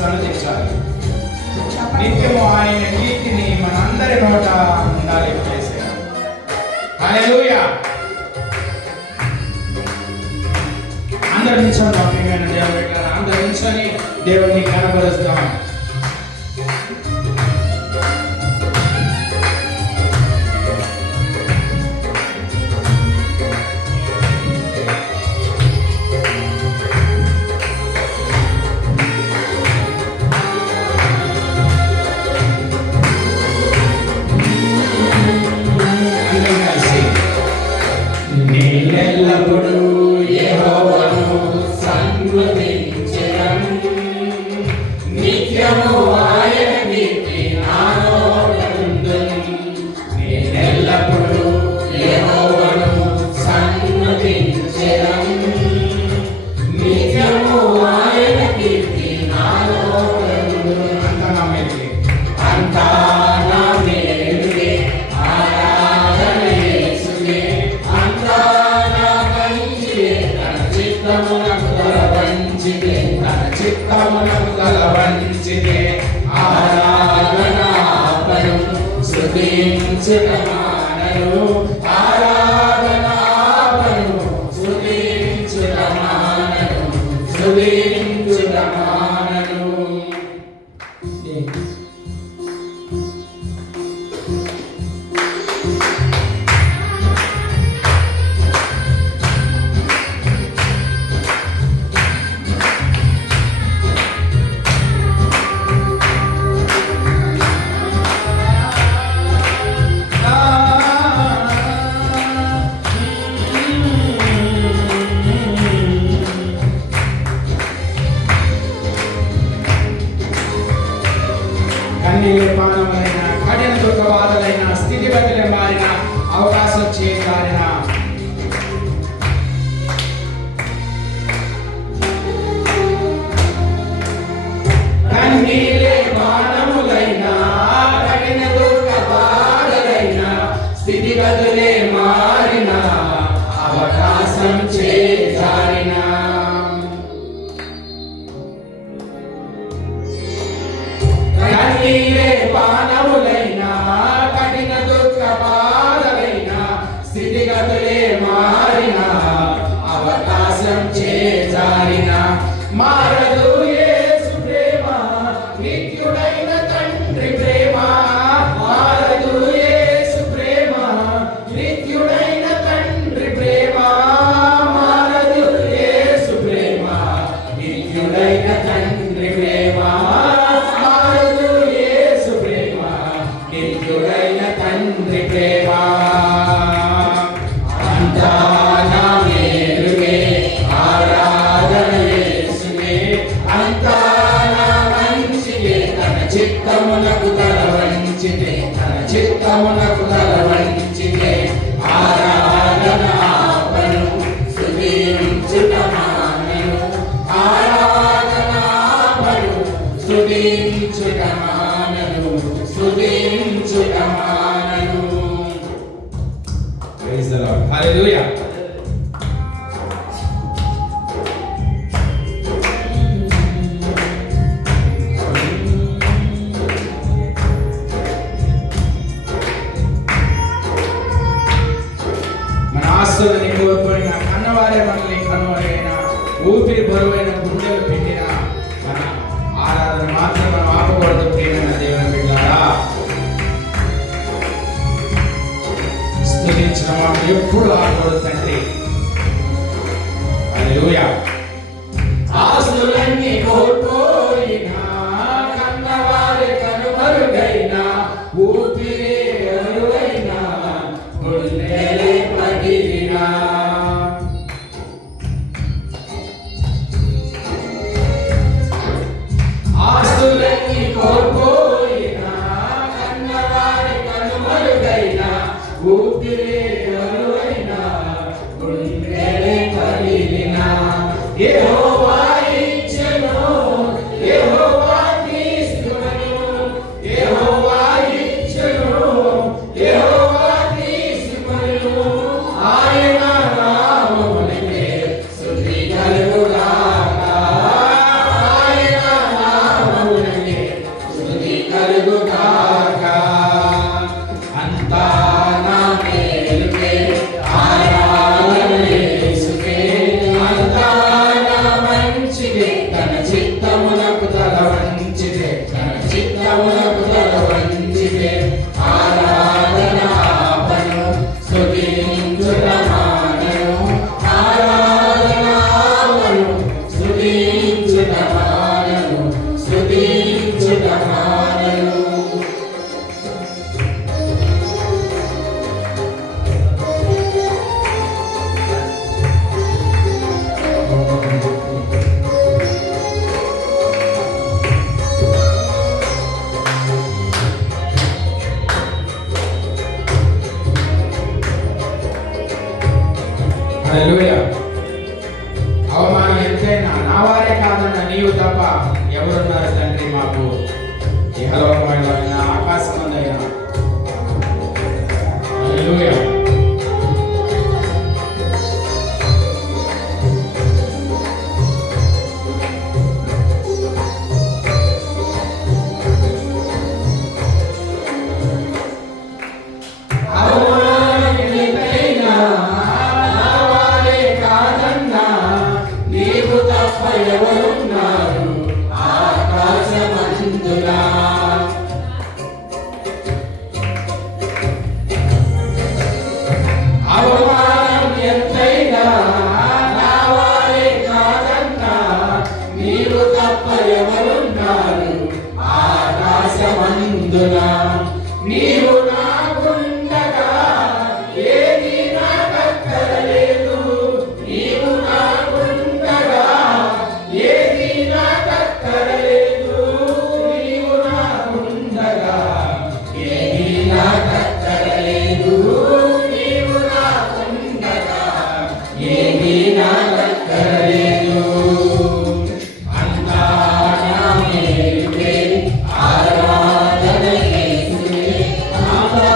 సన్నదించాలి. నిత్యము ఆయన కీర్తిని మనందరి నోట ఉండాలి. హల్లెలూయా. అందరి నిమిషం అందరి నిమిషాన్ని దేవుడిని కనబరుస్తాం. నేనెల్లప్పుడూ యెహోవాను సన్నుతించెదను, నిత్యము ఆయన కీర్తి నా నోట ఉండును. నేనెల్లప్పుడూ యెహోవాను సన్నుతించెదను, నిత్యము ఆయన కీర్తి నా నోట ఉండును. అంతా నా మేలుకే, ఆరాధన యేసుకే, అంతా నా మంచికే, తన చిత్తమునకు తల వంచితే, తన చిత్తమునకు తల వంచితే, ఆరాధన ఆపను, స్తుతించుట మానను, ఆరాధన ఆపను, స్తుతించుట మానను, స్తుతించుట మానను. కన్నీళ్ళ పానములైన, కఠిన దుఃఖ బాధలైన, స్థితిగతులు మారిన, అవకాశం చేయాలిన కన్నీలే బాణములైన, కఠిన దుఃఖ బాధలైన, స్థితిగతులే మారిన, అవకాశం చేజారిన. కన్నీలే బాణములైన, కఠిన దుఃఖ బాధలైన, స్థితిగతులే మారిన, అవకాశం చేజారిన. మారదు యేసు ప్రేమ, నిత్యుడైన తండ్రి ప్రేమ. మారదు యేసు ప్రేమ, నిత్యుడైన తండ్రి ప్రేమ. మారదు యేసు ప్రేమ, నిత్యుడైన తండ్రి ప్రేమ. మారదు యేసు ప్రేమ, నిత్యుడైన తండ్రి ప్రేమ. అంతా నా మేలుకే, ఆరాధన యేసుకే, అంతా నా మంచికే, తన చిత్తమునకు తల వంచితే, తన చిత్తమునకు తల వంచితే, ఆరాధన ఆపను, స్తుతించుట మానను, ఆరాధన ఆపను, స్తుతించుట మానను, స్తుతించుట మానను. Praise the Lord. హల్లెలూయా. మన ఆస్తులని కోల్పోయిన, కన్నవారే మనల్ని కనుమరుగైన, ఊపిరి బరువైన, గుండెలు పిండిన మన ఆరాధన మాత్రం మనం ఆపకూడదు. ప్రియమైన దేవుని బిడ్డలారా, స్తుతించడం మనం ఎప్పుడు ఆపకూడదు తండ్రి. హల్లెలూయా. ఆస్తులన్నీ కోల్పోయిన, కన్నవారి కనుమరుగైన, ఊపిరి బరువైన, గుండెలే పగిలిన. ఆస్తులన్నీ కోల్పోయిన, కన్నవారి కనుమరుగైన, ఊపిరి బరువైన, హల్లెలూయా. అవమానం ఎంతైనా నా వారే కాదన్న నీవు తప్ప ఎవరున్నారు తండ్రి మాకు ఇహలోకమైన ఆకాశమందైనా. హల్లెలూయా. ఎవరున్నారు ఆకాశమందునా? అవమానం ఎంతైనా నా వారే కాదన్నా, నీవు తప్ప ఎవరున్నారు ఆకాశమందునా? నీవు నాకుండగా ఏది నాకక్కరలేదు, నీవు నాకుండగా ఏది నాకక్కరలేదు, నీవు నాకుండగా ఏది నాకక్కరలేదు, నీవు నాకుండగా ఏది నాకక్కరలేదు. అంతా నా మేలుకే, ఆరాధన యేసుకే, అంతా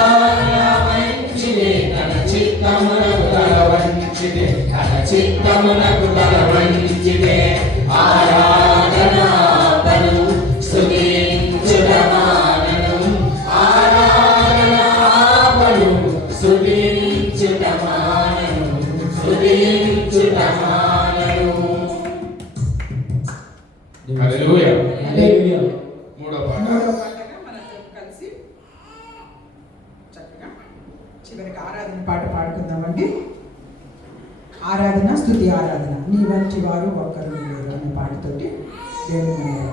నా మంచిదే, తన చిత్తమునకు తల వంచితే, తన చిత్తమునకు తల వంచితే, ఆరాధనాపను స్తుతించుటమానను, ఆరాధనాపను స్తుతించుటమానను, స్తుతించుటమానను. హల్లెలూయా. హల్లెలూయా. మూడో పాట. మూడో పాటగా మనందరం కలిసి చక్కగా చివరికి ఆరాధన పాట పాడుకుందామండి. ఆరాధన స్తుతి ఆరాధన నీ వంటి వారు ఒక్కరు లేరు అనే పాటతోటి దేవుని మనం